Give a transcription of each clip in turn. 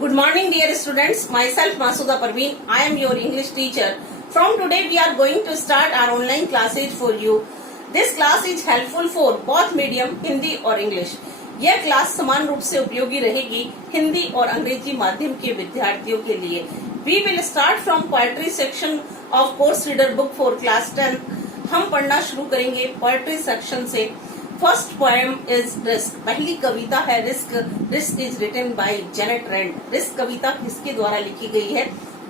Good morning, dear students. Myself, Masuda Parveen. I am your English teacher. From today, we are going to start our online classes for you. This class is helpful for both medium, Hindi और English. यह class समान रूप से उपयोगी रहेगी हिंदी और अंग्रेजी माध्यम के विद्यार्थियों के लिए. We will start from poetry section of course reader book for class 10. हम पढ़ना शुरू करेंगे पोएट्री सेक्शन से. First poem is risk. पहली कविता है risk. Risk is written by Janet Rand. Risk कविता किसके द्वारा लिखी गई है?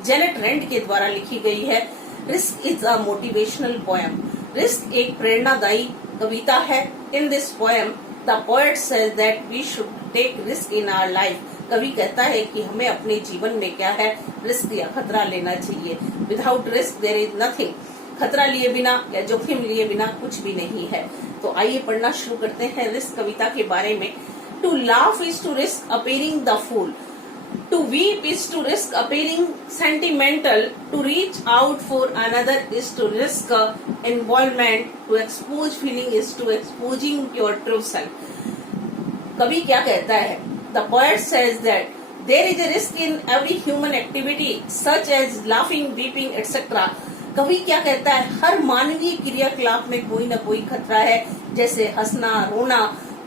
जेनेट रेंड के द्वारा लिखी गई है. Risk is a motivational poem. Risk एक प्रेरणादायी कविता है. In this poem the poet says that we should take risk in our life. कवि कहता है कि हमें अपने जीवन में क्या है, रिस्क या खतरा लेना चाहिए. Without risk there is nothing. खतरा लिए बिना या जोखिम लिए बिना कुछ भी नहीं है. तो आइए पढ़ना शुरू करते हैं रिस्क कविता के बारे में. To laugh is to risk appearing the fool. To weep is to risk appearing sentimental. To reach out for another is to risk involvement. To expose feeling is to exposing your true self. कवि क्या कहता है? The poet says that there is a risk in every human activity such as laughing, weeping, etc. कवि क्या कहता है? हर मानवीय क्रियाकलाप में कोई न कोई खतरा है, जैसे हंसना, रोना,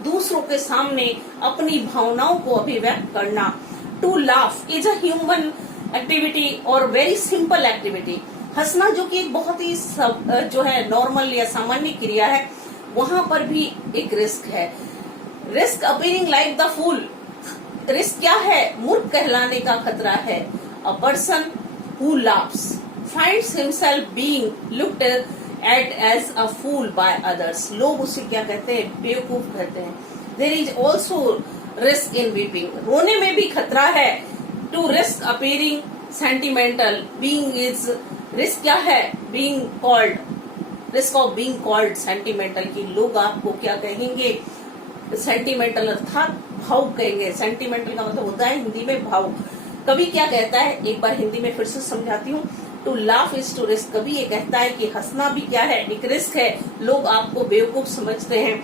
दूसरों के सामने अपनी भावनाओं को अभिव्यक्त करना. To laugh is a human activity और वेरी सिंपल एक्टिविटी. हंसना जो कि एक बहुत ही जो है नॉर्मल या सामान्य क्रिया है, वहां पर भी एक रिस्क है. Risk appearing like the fool. Risk क्या है? मूर्ख कहलाने का खतरा है. A person who laughs finds himself being looked at as a fool by others. लोग उसे क्या कहते हैं? बेवकूफ कहते हैं. There is also risk in weeping. रोने में भी खतरा है. To risk appearing sentimental. Being is risk क्या है? Being called. Risk of being called sentimental. कि लोग आपको क्या कहेंगे? सेंटिमेंटल अर्थात भावुक कहेंगे. सेंटिमेंटल का मतलब होता है हिंदी में भावुक. कवि क्या कहता है? एक बार हिंदी में फिर से समझाती हूँ. To laugh is to risk. कभी ये कहता है कि हंसना भी क्या है? एक रिस्क है. लोग आपको बेवकूफ समझते हैं.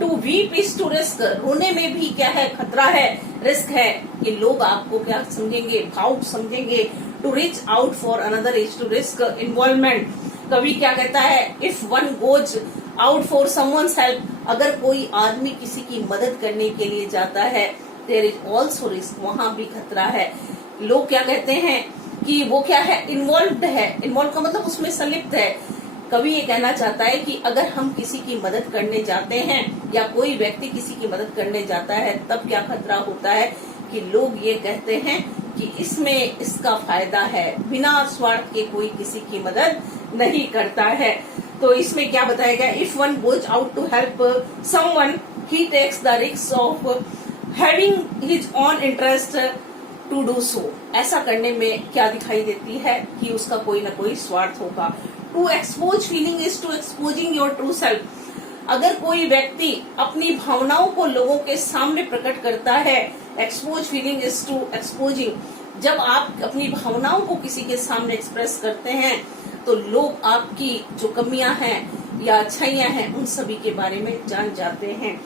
To weep is to risk. रोने में भी क्या है? खतरा है, रिस्क है कि लोग आपको क्या समझेंगे? भावुक समझेंगे. To reach out for another is to risk involvement. कवि क्या कहता है? If one goes out for someone's help. अगर कोई आदमी किसी की मदद करने के लिए जाता है, देयर इज ऑल्सो रिस्क. वहां भी खतरा है. लोग क्या कहते हैं कि वो क्या है? इन्वॉल्व्ड है. इन्वॉल्व का मतलब उसमें संलिप्त है. कवि ये कहना चाहता है कि अगर हम किसी की मदद करने जाते हैं या कोई व्यक्ति किसी की मदद करने जाता है, तब क्या खतरा होता है कि लोग ये कहते हैं कि इसमें इसका फायदा है. बिना स्वार्थ के कोई किसी की मदद नहीं करता है. तो इसमें क्या बताया गया? If one goes out to help someone he takes the risk of having his own interest to do so. ऐसा करने में क्या दिखाई देती है? कि उसका कोई ना कोई स्वार्थ होगा. To expose feeling is to exposing your true self. अगर कोई व्यक्ति अपनी भावनाओं को लोगों के सामने प्रकट करता है, expose feeling is to exposing. जब आप अपनी भावनाओं को किसी के सामने एक्सप्रेस करते हैं, तो लोग आपकी जो कमियां हैं या अच्छाइयां हैं, उन सभी के बारे में जान जाते हैं.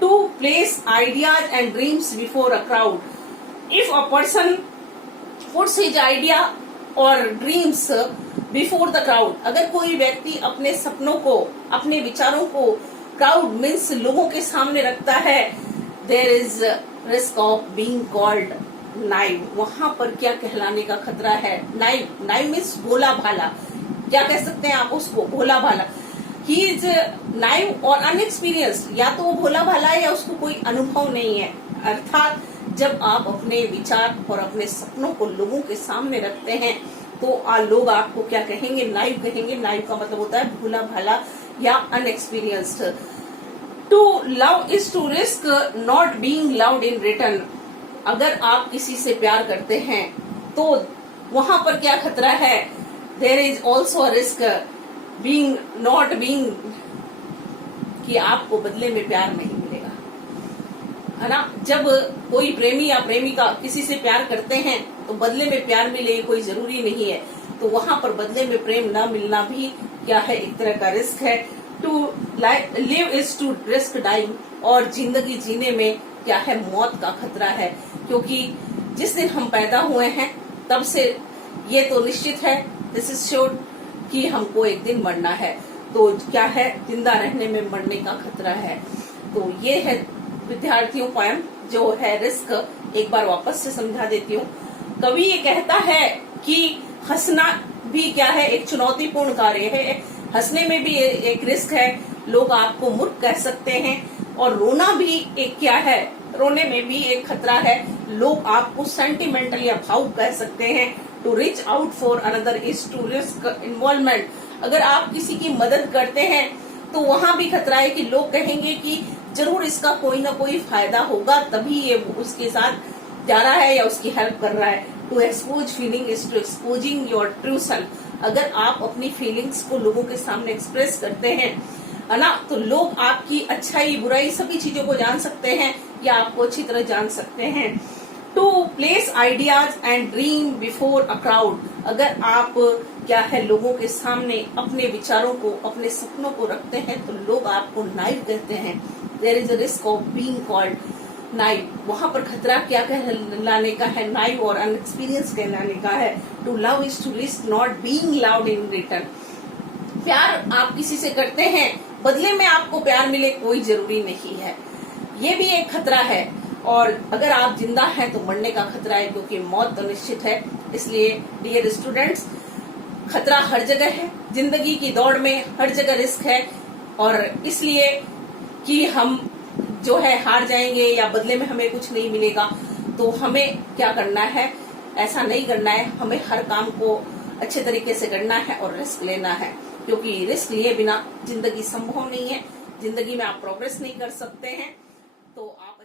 To place ideas and dreams before a crowd. If a person puts his idea or dreams before the crowd. अगर कोई व्यक्ति अपने सपनों को, अपने विचारों को क्राउड मीन्स लोगों के सामने रखता है, there is risk of being called naive. वहां पर क्या कहलाने का खतरा है? naive. naive मीन्स भोला भाला. क्या कह सकते हैं आप उसको? भोला भाला. He is naive और unexperienced. या तो वो भोला भाला है या उसको कोई अनुभव नहीं है. अर्थात जब आप अपने विचार और अपने सपनों को लोगों के सामने रखते हैं, तो लोग आपको क्या कहेंगे? नाइव कहेंगे. नाइव का मतलब होता है भूला भाला या unexperienced. To love is to risk not being loved in return. अगर आप किसी से प्यार करते हैं, तो वहां पर क्या खतरा है? There is also a risk being not being, कि आपको बदले में प्यार नहीं मिलेगा, है ना. जब कोई प्रेमी या प्रेमिका किसी से प्यार करते हैं, तो बदले में प्यार मिले कोई जरूरी नहीं है. तो वहां पर बदले में प्रेम न मिलना भी क्या है? एक तरह का रिस्क है. To live is to risk dying. और जिंदगी जीने में क्या है? मौत का खतरा है. क्योंकि जिस दिन हम पैदा हुए हैं तब से ये तो निश्चित है, दिस इज श्योर, कि हमको एक दिन मरना है। तो क्या है, जिंदा रहने में मरने का खतरा है। तो ये है विद्यार्थियों पोयम जो है रिस्क। एक बार वापस से समझा देती हूँ। कवि ये कहता है कि हंसना भी क्या है, एक चुनौतीपूर्ण कार्य है। हंसने में भी एक रिस्क है, लोग आपको मूर्ख कह सकते हैं। और रोना भी एक क्या है, रोने में भी एक खतरा है, लोग आपको सेंटिमेंटल या भावुक कह सकते हैं। To reach out for another is to risk involvement. अगर आप किसी की मदद करते हैं तो वहां भी खतरा है कि लोग कहेंगे कि जरूर इसका कोई ना कोई फायदा होगा, तभी ये उसके साथ जा रहा है या उसकी हेल्प कर रहा है। To expose feeling is to exposing your true self. अगर आप अपनी फीलिंग्स को लोगों के सामने एक्सप्रेस करते हैं है ना, तो लोग आपकी अच्छाई बुराई सभी चीजों को जान सकते हैं या आपको अच्छी तरह जान सकते हैं। To place ideas and dream before a crowd. अगर आप क्या है लोगों के सामने अपने विचारों को, अपने सपनों को रखते हैं तो लोग आपको नाइव कहते हैं। There is a risk of being called naive. वहां पर खतरा क्या कहलाने का है, नाइव और अनएक्सपीरियंस कहलाने का है। To love is to risk not being loved in return. प्यार आप किसी से करते हैं, बदले में आपको प्यार मिले कोई जरूरी नहीं है, ये भी एक खतरा है। और अगर आप जिंदा हैं तो मरने का खतरा है, क्योंकि मौत तो निश्चित है। इसलिए डियर स्टूडेंट्स, खतरा हर जगह है, जिंदगी की दौड़ में हर जगह रिस्क है। और इसलिए कि हम जो है हार जाएंगे या बदले में हमें कुछ नहीं मिलेगा, तो हमें क्या करना है, ऐसा नहीं करना है। हमें हर काम को अच्छे तरीके से करना है और रिस्क लेना है, क्योंकि रिस्क लिए बिना जिंदगी संभव नहीं है। जिंदगी में आप प्रोग्रेस नहीं कर सकते हैं। तो आप